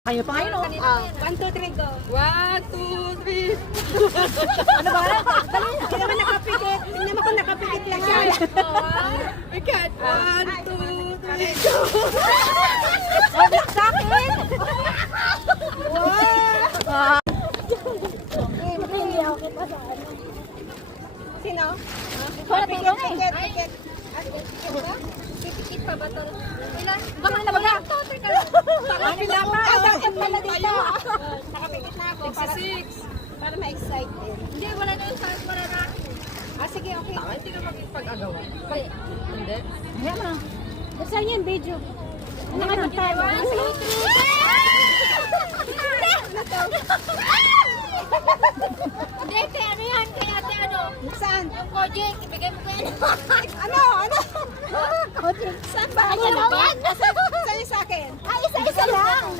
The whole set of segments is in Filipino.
Kayo pa ngayon, oh. 1, 2, 3, go. 1, 2, 3. Ano ba? Dali, hindi naman nakapikit. Hindi naman ako nakapikit lang yan. Ikat. 1, 2, 3, go. Huwag lang sa akin! Hindi ako kita sa ano. Sino? Wala tingin eh. Pikit, pikit. Pipikit pa ba ito? Ilan? Baka na ba? Teka. Nakapikit ako. Dapat pala dito. Nakapikit na ako. 66. Para ma-excite din. Hindi, wala na yung saan para na. Sige, okay. Hindi ka makipag-agawa. Hindi. Ayan na. Saan yan, video? Ano ka ng time? Hindi, kaya ano yan? Kaya ate ano? Saan? Yung project, ibigay mo ko yan. Ano? Saan ba? Saan yung sa akin? Isa-isa lang.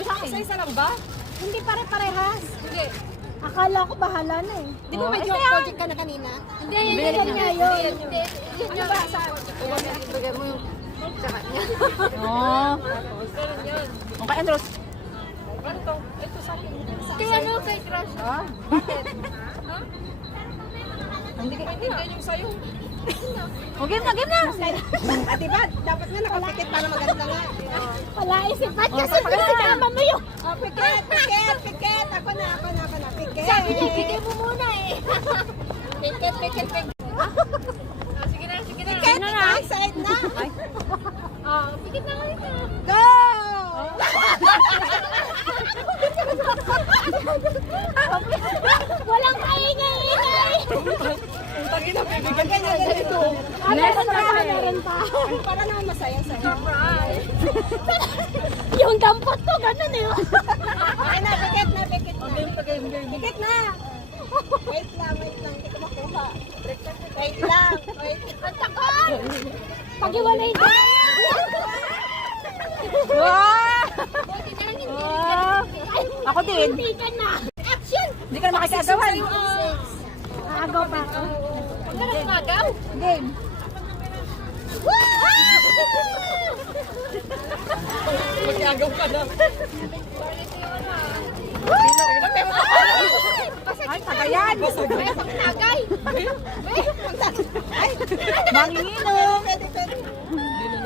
Isa-isa lang ba? Hindi pare-parehas. Hindi. Akala ko bahala na eh. Di ba may job project ka na kanina? Hindi, Binigyan niya yun. Hindi. Ano ba? Saan? Ibigay mo yung tsaka niya. Oo. Ganun yun. Okay, Andros. Ano to? Ito sa akin. Kaya ano kay Crush? Ah. Bakit? Ha? Hindi yung sa'yo. O, game na, game na. Diba? Dapat nga nakapikit para maganda nga. Wala isipat kasi sinama mo yun. Pikit, pikit, pikit. Ako na. Pikit. Sabi niya, ibigay mo muna eh. Pikit. Sige na. Pikit na. Excited na. Pikit na ulit na. Go! Walang kaingay-ingay. Tagi na, bibigyan Ganyan, ganito. Next na meron pa. Para naman masaya sa'yo. Surprise. Yung dampot ko, ganun eh. Okay na, pikit na. Game. Pikit na. Wait lang. Hindi ko makuha. Wait lang. Ang takot. Pag-iwalay na. Wow! Ako din. Pikan na. Action! Hindi ka na makikagawan. Aagaw pa ako. Huwag ka na sumagaw. Game. Mag-agaw ka na. Ay, tagayan. Kaya sa pinagay. Manginginom. Pwede.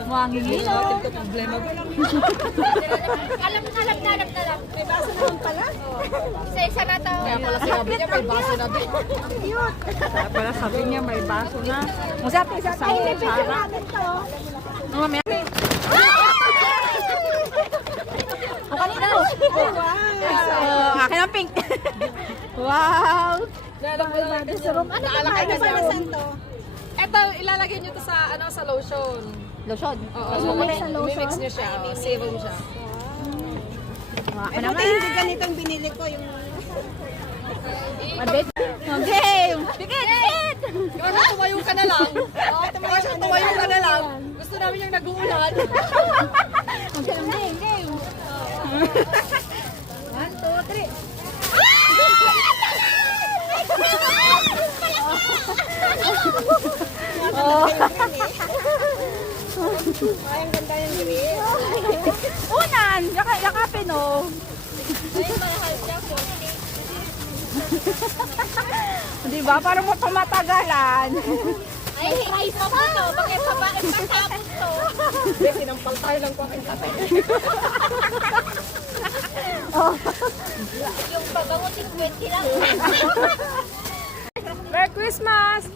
Manginginom. Problema ko lang. Alam na lang. May baso naman pala. Isa na to. Kaya pala sinabi niya may baso na ba? Kaya pala sabi niya may baso na. Musapi sa Ay, hindi, picture natin to. Mamaya. O kanina. Akin ang pink. Wow. Ano ba na santo? Ito, ilalagay niyo to sa sa lotion. Lotion. Oo. Mimix niyo siya. Serum siya. Akin Buti naman. hindi ganitong binili ko yung... Mabit. Game. Pikit. Kasi tumayo ka na lang. Kasi tumayo ka na lang. Gusto namin yung nag-uulan. Game. Game. 1, 2, 3. Ay, ang ganda yung green. Unan. Yakapin oh. Di ba? Parang mapamatagalan. Ay, price pa po to. Bakit patapos to? Hindi, sinampal tayo lang ko aking tatay. Yung pabango 50 lang. Merry Christmas!